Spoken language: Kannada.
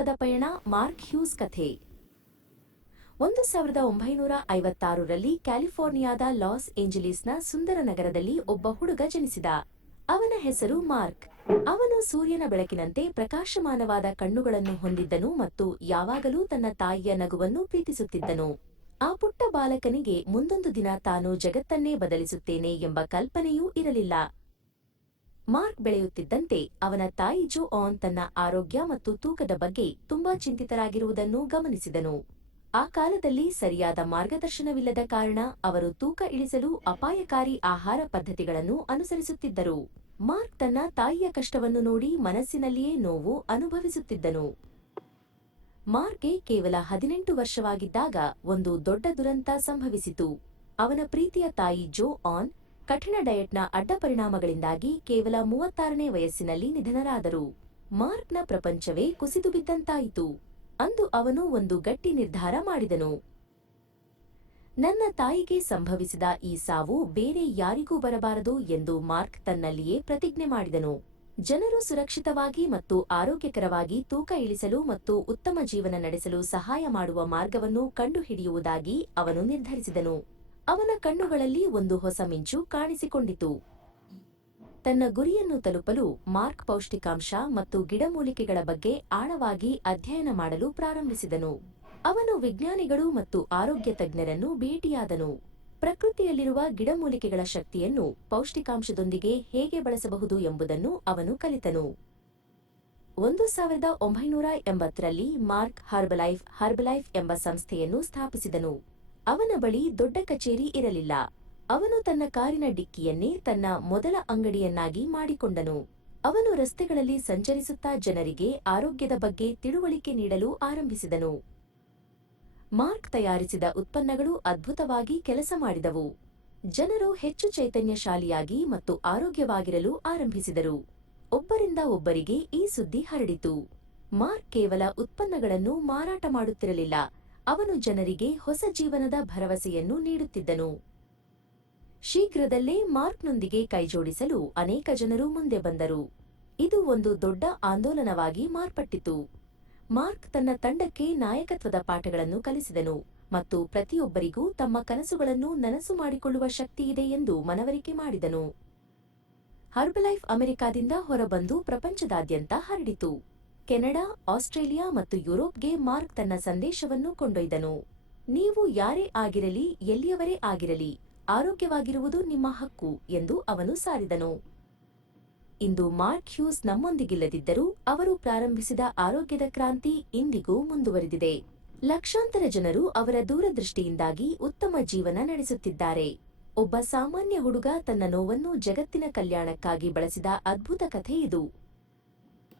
ಪದ ಪಯಣ ಮಾರ್ಕ್ ಹ್ಯೂಸ್ ಕಥೆ 1956ರಲ್ಲಿ ಕ್ಯಾಲಿಫೋರ್ನಿಯಾದ ಲಾಸ್ ಏಂಜಲೀಸ್ನ ಸುಂದರ ನಗರದಲ್ಲಿ ಒಬ್ಬ ಹುಡುಗ ಜನಿಸಿದ. ಅವನ ಹೆಸರು ಮಾರ್ಕ್. ಅವನು ಸೂರ್ಯನ ಬೆಳಕಿನಂತೆ ಪ್ರಕಾಶಮಾನವಾದ ಕಣ್ಣುಗಳನ್ನು ಹೊಂದಿದ್ದನು ಮತ್ತು ಯಾವಾಗಲೂ ತನ್ನ ತಾಯಿಯ ನಗುವನ್ನು ಪ್ರೀತಿಸುತ್ತಿದ್ದನು. ಆ ಪುಟ್ಟ ಬಾಲಕನಿಗೆ ಮುಂದೊಂದು ದಿನ ತಾನು ಜಗತ್ತನ್ನೇ ಬದಲಿಸುತ್ತೇನೆ ಎಂಬ ಕಲ್ಪನೆಯೂ ಇರಲಿಲ್ಲ. ಮಾರ್ಕ್ ಬೆಳೆಯುತ್ತಿದ್ದಂತೆ ಅವನ ತಾಯಿ ಜೋ ಆನ್ ತನ್ನ ಆರೋಗ್ಯ ಮತ್ತು ತೂಕದ ಬಗ್ಗೆ ತುಂಬಾ ಚಿಂತಿತರಾಗಿರುವುದನ್ನು ಗಮನಿಸಿದನು. ಆ ಕಾಲದಲ್ಲಿ ಸರಿಯಾದ ಮಾರ್ಗದರ್ಶನವಿಲ್ಲದ ಕಾರಣ ಅವರು ತೂಕ ಇಳಿಸಲು ಅಪಾಯಕಾರಿ ಆಹಾರ ಪದ್ಧತಿಗಳನ್ನು ಅನುಸರಿಸುತ್ತಿದ್ದರು. ಮಾರ್ಕ್ ತನ್ನ ತಾಯಿಯ ಕಷ್ಟವನ್ನು ನೋಡಿ ಮನಸ್ಸಿನಲ್ಲಿಯೇ ನೋವು ಅನುಭವಿಸುತ್ತಿದ್ದನು. ಮಾರ್ಕ್ಗೆ ಕೇವಲ 18 ವರ್ಷವಾಗಿದ್ದಾಗ ಒಂದು ದೊಡ್ಡ ದುರಂತ ಸಂಭವಿಸಿತು. ಅವನ ಪ್ರೀತಿಯ ತಾಯಿ ಜೋ ಆನ್ ಕಠಿಣ ಡಯಟ್ನ ಅಡ್ಡಪರಿಣಾಮಗಳಿಂದಾಗಿ ಕೇವಲ 36ನೇ ವಯಸ್ಸಿನಲ್ಲಿ ನಿಧನರಾದರು. ಮಾರ್ಕ್ನ ಪ್ರಪಂಚವೇ ಕುಸಿದು ಬಿದ್ದಂತಾಯಿತು. ಅಂದು ಅವನು ಒಂದು ಗಟ್ಟಿ ನಿರ್ಧಾರ ಮಾಡಿದನು. ನನ್ನ ತಾಯಿಗೆ ಸಂಭವಿಸಿದ ಈ ಸಾವು ಬೇರೆ ಯಾರಿಗೂ ಬರಬಾರದು ಎಂದು ಮಾರ್ಕ್ ತನ್ನಲ್ಲಿಯೇ ಪ್ರತಿಜ್ಞೆ ಮಾಡಿದನು. ಜನರು ಸುರಕ್ಷಿತವಾಗಿ ಮತ್ತು ಆರೋಗ್ಯಕರವಾಗಿ ತೂಕ ಇಳಿಸಲು ಮತ್ತು ಉತ್ತಮ ಜೀವನ ನಡೆಸಲು ಸಹಾಯ ಮಾಡುವ ಮಾರ್ಗವನ್ನು ಕಂಡುಹಿಡಿಯುವುದಾಗಿ ಅವನು ನಿರ್ಧರಿಸಿದನು. ಅವನ ಕಣ್ಣುಗಳಲ್ಲಿ ಒಂದು ಹೊಸ ಮಿಂಚು ಕಾಣಿಸಿಕೊಂಡಿತು. ತನ್ನ ಗುರಿಯನ್ನು ತಲುಪಲು ಮಾರ್ಕ್ ಪೌಷ್ಟಿಕಾಂಶ ಮತ್ತು ಗಿಡಮೂಲಿಕೆಗಳ ಬಗ್ಗೆ ಆಳವಾಗಿ ಅಧ್ಯಯನ ಮಾಡಲು ಪ್ರಾರಂಭಿಸಿದನು. ಅವನು ವಿಜ್ಞಾನಿಗಳು ಮತ್ತು ಆರೋಗ್ಯ ತಜ್ಞರನ್ನು ಭೇಟಿಯಾದನು. ಪ್ರಕೃತಿಯಲ್ಲಿರುವ ಗಿಡಮೂಲಿಕೆಗಳ ಶಕ್ತಿಯನ್ನು ಪೌಷ್ಟಿಕಾಂಶದೊಂದಿಗೆ ಹೇಗೆ ಬಳಸಬಹುದು ಎಂಬುದನ್ನು ಅವನು ಕಲಿತನು. 1980ರಲ್ಲಿ ಮಾರ್ಕ್ ಹರ್ಬಲೈಫ್ ಎಂಬ ಸಂಸ್ಥೆಯನ್ನು ಸ್ಥಾಪಿಸಿದನು. ಅವನ ಬಳಿ ದೊಡ್ಡ ಕಚೇರಿ ಇರಲಿಲ್ಲ. ಅವನು ತನ್ನ ಕಾರಿನ ಡಿಕ್ಕಿಯನ್ನೇ ತನ್ನ ಮೊದಲ ಅಂಗಡಿಯನ್ನಾಗಿ ಮಾಡಿಕೊಂಡನು. ಅವನು ರಸ್ತೆಗಳಲ್ಲಿ ಸಂಚರಿಸುತ್ತಾ ಜನರಿಗೆ ಆರೋಗ್ಯದ ಬಗ್ಗೆ ತಿಳುವಳಿಕೆ ನೀಡಲು ಆರಂಭಿಸಿದನು. ಮಾರ್ಕ್ ತಯಾರಿಸಿದ ಉತ್ಪನ್ನಗಳು ಅದ್ಭುತವಾಗಿ ಕೆಲಸ ಮಾಡಿದವು. ಜನರು ಹೆಚ್ಚು ಚೈತನ್ಯಶಾಲಿಯಾಗಿ ಮತ್ತು ಆರೋಗ್ಯವಾಗಿರಲು ಆರಂಭಿಸಿದರು. ಒಬ್ಬರಿಂದ ಒಬ್ಬರಿಗೆ ಈ ಸುದ್ದಿ ಹರಡಿತು. ಮಾರ್ಕ್ ಕೇವಲ ಉತ್ಪನ್ನಗಳನ್ನು ಮಾರಾಟ ಮಾಡುತ್ತಿರಲಿಲ್ಲ, ಅವನು ಜನರಿಗೆ ಹೊಸ ಜೀವನದ ಭರವಸೆಯನ್ನು ನೀಡುತ್ತಿದ್ದನು. ಶೀಘ್ರದಲ್ಲೇ ಮಾರ್ಕ್ನೊಂದಿಗೆ ಕೈಜೋಡಿಸಲು ಅನೇಕ ಜನರು ಮುಂದೆ ಬಂದರು. ಇದು ಒಂದು ದೊಡ್ಡ ಆಂದೋಲನವಾಗಿ ಮಾರ್ಪಟ್ಟಿತು. ಮಾರ್ಕ್ ತನ್ನ ತಂಡಕ್ಕೆ ನಾಯಕತ್ವದ ಪಾಠಗಳನ್ನು ಕಲಿಸಿದನು ಮತ್ತು ಪ್ರತಿಯೊಬ್ಬರಿಗೂ ತಮ್ಮ ಕನಸುಗಳನ್ನು ನನಸು ಮಾಡಿಕೊಳ್ಳುವ ಶಕ್ತಿಯಿದೆ ಎಂದು ಮನವರಿಕೆ ಮಾಡಿದನು. ಹರ್ಬಲೈಫ್ ಅಮೆರಿಕಾದಿಂದ ಹೊರಬಂದು ಪ್ರಪಂಚದಾದ್ಯಂತ ಹರಡಿತು. ಕೆನಡಾ, ಆಸ್ಟ್ರೇಲಿಯಾ ಮತ್ತು ಯುರೋಪ್ಗೆ ಮಾರ್ಕ್ ತನ್ನ ಸಂದೇಶವನ್ನು ಕೊಂಡೊಯ್ದನು. ನೀವು ಯಾರೇ ಆಗಿರಲಿ, ಎಲ್ಲಿಯವರೇ ಆಗಿರಲಿ, ಆರೋಗ್ಯವಾಗಿರುವುದು ನಿಮ್ಮ ಹಕ್ಕು ಎಂದು ಅವನು ಸಾರಿದನು. ಇಂದು ಮಾರ್ಕ್ ಹ್ಯೂಸ್ ನಮ್ಮೊಂದಿಗಿಲ್ಲದಿದ್ದರೂ ಅವರು ಪ್ರಾರಂಭಿಸಿದ ಆರೋಗ್ಯದ ಕ್ರಾಂತಿ ಇಂದಿಗೂ ಮುಂದುವರಿದಿದೆ. ಲಕ್ಷಾಂತರ ಜನರು ಅವರ ದೂರದೃಷ್ಟಿಯಿಂದಾಗಿ ಉತ್ತಮ ಜೀವನ ನಡೆಸುತ್ತಿದ್ದಾರೆ. ಒಬ್ಬ ಸಾಮಾನ್ಯ ಹುಡುಗ ತನ್ನ ನೋವನ್ನು ಜಗತ್ತಿನ ಕಲ್ಯಾಣಕ್ಕಾಗಿ ಬಳಸಿದ ಅದ್ಭುತ ಕಥೆ ಇದು.